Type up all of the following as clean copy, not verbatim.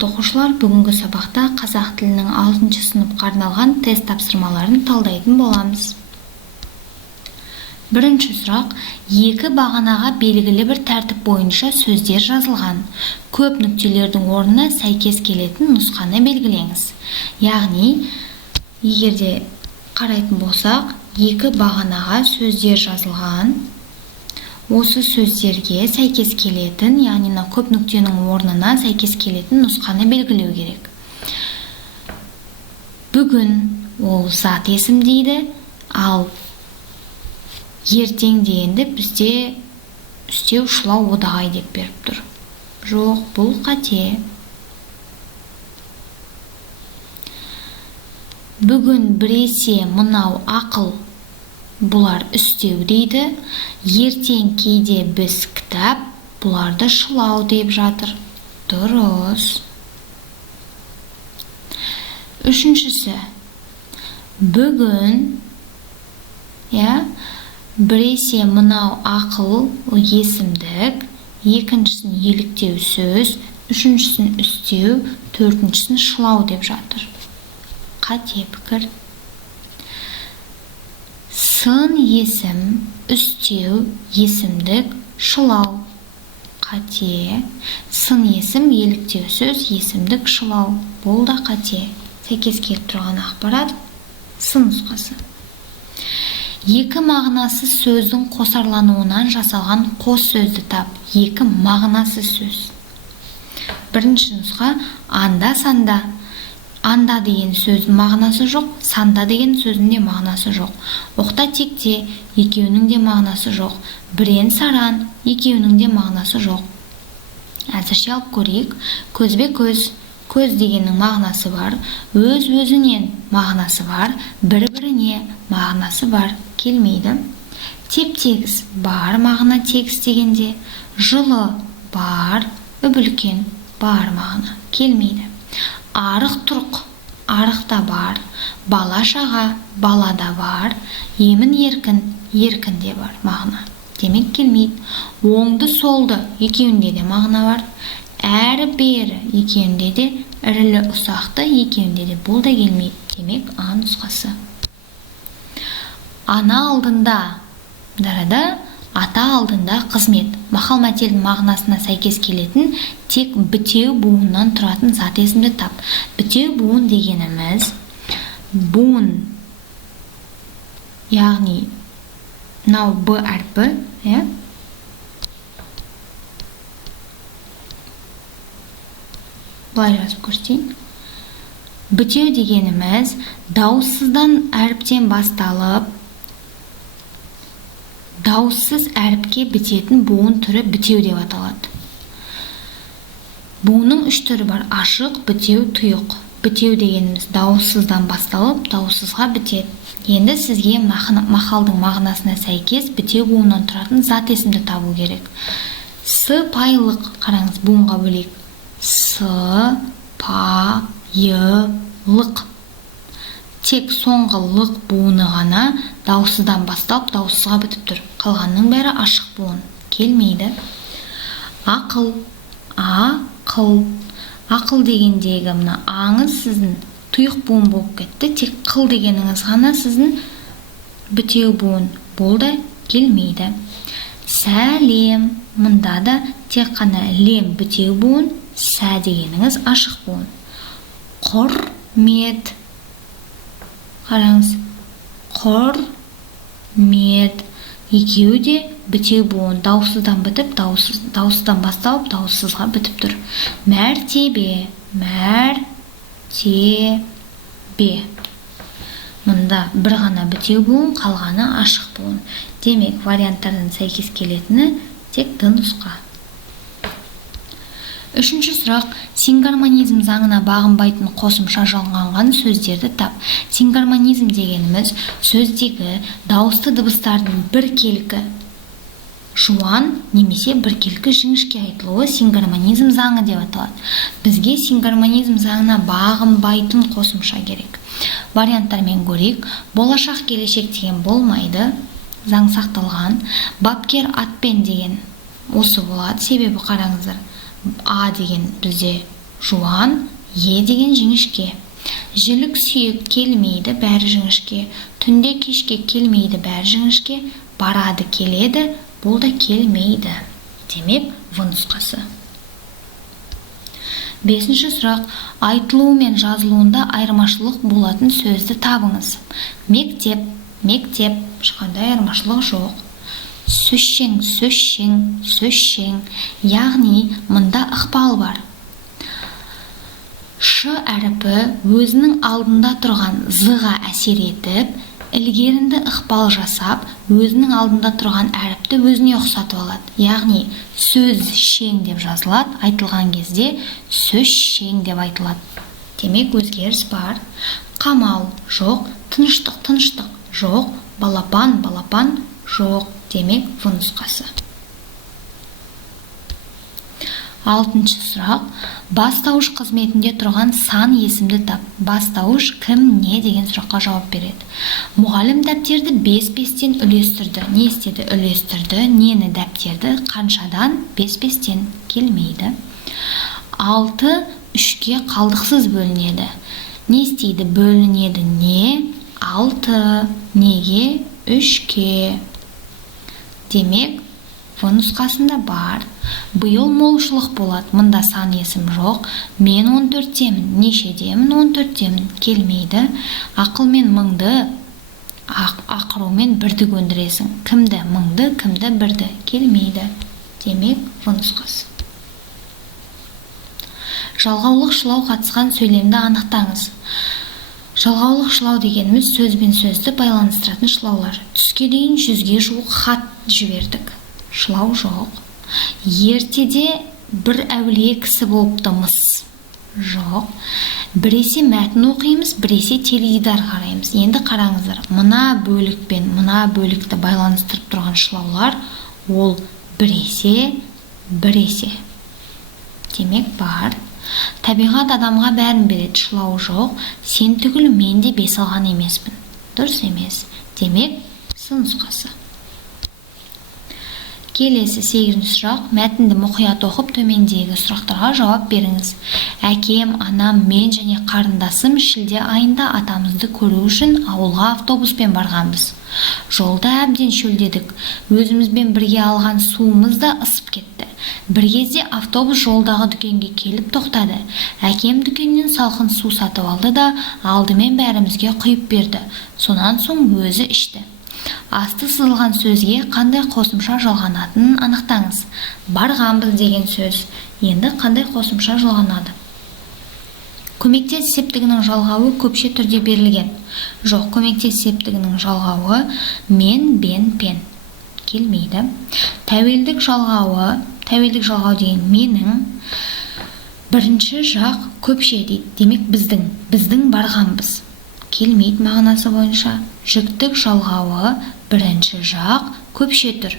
Оқушылар, бүгінгі сабақта қазақ тілінің 6 сыныпқа арналған тест тапсырмаларын талдайтын боламыз. Бірінші сұрақ: екі бағанаға белгілі бір тәртіп бойынша сөздер жазылған. Көп нүктелердің орнына сәйкес келетін нұсқаны белгілеңіз. Яғни, егерде қарайтын болсақ, екі бағанаға сөздер жазылған. Осы сөздерге сәйкес келетін, яғни көп нүктенің орнына сәйкес келетін нұсқаны белгілеу керек. Бүгін ол зат есім дейді, ал ертең дегенде бізде үстеу шылау одағай деп беріп тұр. Жоқ, бұл қате. Бүгін біресе мынау ақыл, бұлар үстеу дейді. Ертең кейде біз кітап, бұларды шылау деп жатыр. Дұрыс. Үшіншісі: бүгін, біресе мынау ақыл, есімдік, екіншісін еліктеу сөз, үшіншісін үстеу, төртіншісін шылау деп жатыр. Қате пікір. Сын есім, үстеу, есімдік, шылау. Қате. Сын есім, еліктеу сөз, есімдік, шылау. Бұл да қате. Сәйкес келіп тұрған ақпарат сын нұсқасы. Екі мағынасы сөздің қосарлануынан жасалған қос сөзді тап. Екі мағынасы сөз. Бірінші нұсқа: анда-санда. Анда деген сөздің мағынасы жоқ, санда деген сөздің де мағынасы жоқ. Оқта-текте, екеуінің де мағынасы жоқ. Бірен-саран, екеуінің де мағынасы жоқ. Әзірше алып көрейік. Көзбе-көз, көз дегеннің мағынасы бар. Өз-өзінен мағынасы бар. Бір-біріне мағынасы бар. Келмейді. Теп-тегіс, бар мағына тегіс дегенде. Жылы, бар. Үбілкен, бар мағына. Келмейді. Арық-тұрық, арықта бар. Бала-шаға, балада бар. Емін-еркін, еркінде бар мағына. Демек келмейді. Оңды-солды, екеуінде де мағына бар. Әрі-бері, екеуінде де ірілі-ұсақты, екеуінде де бұл да келмейді. Демек А нұсқасы. Ана алдында, ата алдында қызмет. Мақал-мәтелдің мағынасына сәйкес келетін тек бітеу буыннан тұратын зат есімді тап. Бітеу буын дегеніміз буын, яғни мынау Б әрпі, былай жазып көрсетейін. Бітеу дегеніміз дауыссыздан әріптен басталып, дауыссыз әріпке бітетін буын түрі бітеу деп аталады. Буынның үш түрі бар: ашық, бітеу, тұйық. Бітеу дегеніміз дауыссыздан басталып, дауыссызға бітеді. Енді сізге мақалдың мағынасына сәйкес бітеу буыннан тұратын зат есімді табу керек. Сыпайылық, қараңыз, буынға бөлейік. Сыпайылық. Тек соңғы лық буыны ғана дауыссыздан басталып, дауыссызға бітіп тұр. Қалғанның бәрі ашық буын. Келмейді. Ақыл, ақыл. Ақыл дегендегі мына аңыз сіздің тұйық буын болып кетті. Тек қыл дегеніңіз ғана сіздің бітеу буын. Бұл да келмейді. Сәлем. Мұнда да тек қана лем бітеу буын, сә дегеніңіз ашық буын. Құрмет. Қараңыз, құрмет. Екеуі де бітеу буын. Дауыссыздан бітіп, дауыссыздан басталып, дауыссызға бітіп тұр. Мәртебе, мәртебе. Мұнда бір ғана бітеу буын, қалғаны ашық буын. Демек, варианттардың сәйкес келетіні тек Д нұсқа. Үшінші сұрақ: сингармонизм заңына бағынбайтын қосымша жалғанған сөздерді тап. Сингармонизм дегеніміз сөздегі дауысты дыбыстардың біркелкі жуан немесе біркелкі жіңішке айтылуы сингармонизм заңы деп аталады. Бізге сингармонизм заңына бағынбайтын қосымша керек. Варианттармен көрейік. Болашақ келешек деген болмайды. Заң сақталған. Бапкер атпен деген осы болады. Себебі қараңыздар, А деген бізде жуан е деген жіңішке. Жілік сүйек келмейді, бәрі жіңішке. Түнде кешке келмейді, бәрі жіңішке. Барады, келеді, бұл да келмейді. Демек, В нұсқасы. 5-ші сұрақ. Айтылуы мен жазылуында айырмашылық болатын сөзді табыңыз. Мектеп, мектеп, ешқандай айырмашылық жоқ. Сөзшең, сөзшең, сөзшең. Яғни, мұнда ықпал бар. Ш әріпі өзінің алдында тұрған зыға әсер етіп, ілгерінді ықпал жасап, өзінің алдында тұрған әріпті өзіне ұқсатып алады. Яғни, сөз шең деп жазылады, айтылған кезде сөз шең деп айтылады. Демек, өзгеріс бар. Қамал, жоқ. Тыныштық, тыныштық, жоқ. Балапан, балапан, жоқ. Демек, В нұсқасы. 6-ші сұрақ. Бастауыш қызметінде тұрған сан есімді тап. Бастауыш кім, не деген сұраққа жауап береді. Мұғалім дәптерді 5-5-тен үлестірді. Не істеді? Үлестірді. Нені дәптерді? Қаншадан? 5-5-тен. Келмейді. 6 3-ке қалдықсыз бөлінеді. Не істейді? Бөлінеді. Не? 6. Неге? 3-ке. Демек, В нұсқасында бар. Биыл молшылық болады. Мұнда сан есім жоқ. Мен 14-темін. Нешедемін? 14-темін. Келмейді. Ақыл мен мыңды, ақырумен бірді көндіресің. Кімді? Мыңды, кімді? Бірді. Келмейді. Демек, В нұсқасы. Жалғаулық шылау қатысқан сөйлемді анықтаңыз. Жалғаулық шылау дегеніміз сөз бен сөзді байланыстыратын шылаулар. Түске дейін 100-ге жуық хат жібердік. Шылау жоқ. Ертеде бір әулие кісі болыпты мыс. Жоқ. Біресе мәтін оқимыз, біресе теледидар қараймыз. Енді қараңыздар, мына бөлік пен мына бөлікті байланыстырып тұрған шылаулар ол біресе, біресе. Демек, бар. Табиғат адамға бәрін береді, шылау жоқ. Сен түгіл мен де 5 алған емеспін. Дұрыс емес. Демек, С нұсқасы. Келесі 8-ші сұрақ. Мәтінді мұқият оқып, төмендегі сұрақтарға жауап беріңіз. Әкем, анам, мен және қарындасым шілде айында атамызды көру үшін ауылға автобуспен барғанбыз. Жолда әбден шөлдедік. Өзімізбен бірге алған суымыз да ысып кетті. Бір кезде автобус жолдағы дүкенге келіп тоқтады. Әкем дүкеннен салқын су сатып алды да алдымен бәрімізге құйып берді. Сонан соң өзі ішті. Асты сызылған сөзге қандай қосымша жалғанатынын анықтаңыз. Барғанбыз деген сөз. Енді қандай қосымша жалғанады? Көмектес септігінің жалғауы көпше түрде берілген. Жоқ, көмектес септігінің жалғауы мен, бен, пен. Келмейді. Тәуелдік жалғау деген менің. Бірінші жақ көпше дейді. Демек, біздің барғанбыз. Келмейді мағынасы бойынша. Жүктік жалғауы бірінші жақ көпше түр.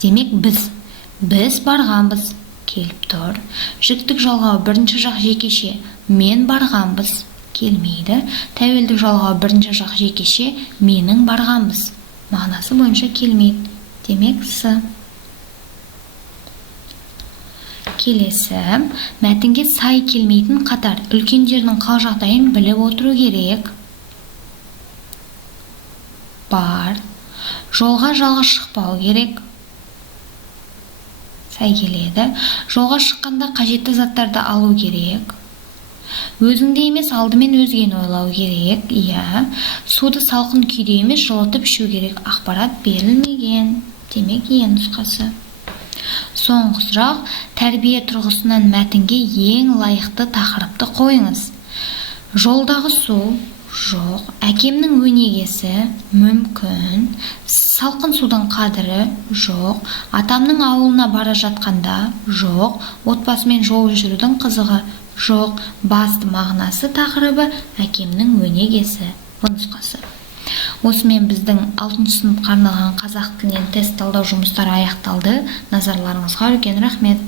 Демек, біз барғанбыз. Келіп тұр. Жүктік жалғауы бірінші жақ жекеше. Мен барғанбыз. Келмейді. Тәуелдік жалғауы бірінші жақ жекеше. Менің барғанбыз. Мағынасы бойынша келмейді. Демек, С. Келесі, мәтінге сай келмейтін қатар үлкендердің қал жағдайын біліп отыру керек. Бар. Жолға жалғыз шықпау керек. Сай келеді. Жолға шыққанда қажетті заттарды алу керек. Өзіңде емес, алдымен өзгені ойлау керек. Иә. Суды салқын күйде емес, жылытып ішу керек. Ақпарат берілмеген. Демек, Е нұсқасы. Соңғы сұрақ, тәрбие тұрғысынан мәтінге ең лайықты тақырыпты қойыңыз. Жолдағы су, жоқ. Әкемнің өнегесі, мүмкін. Салқын судың қадірі, жоқ. Атамның ауылына бара жатқанда, жоқ. Отбасымен жол жүрудің қызығы, жоқ. Басты мағынасы тақырыбы әкемнің өнегесі. В нұсқасы. Осымен біздің 6-шы сыныпқа арналған қазақ тілінен тест талдау жұмыстары аяқталды. Назарларыңызға үлкен рахмет.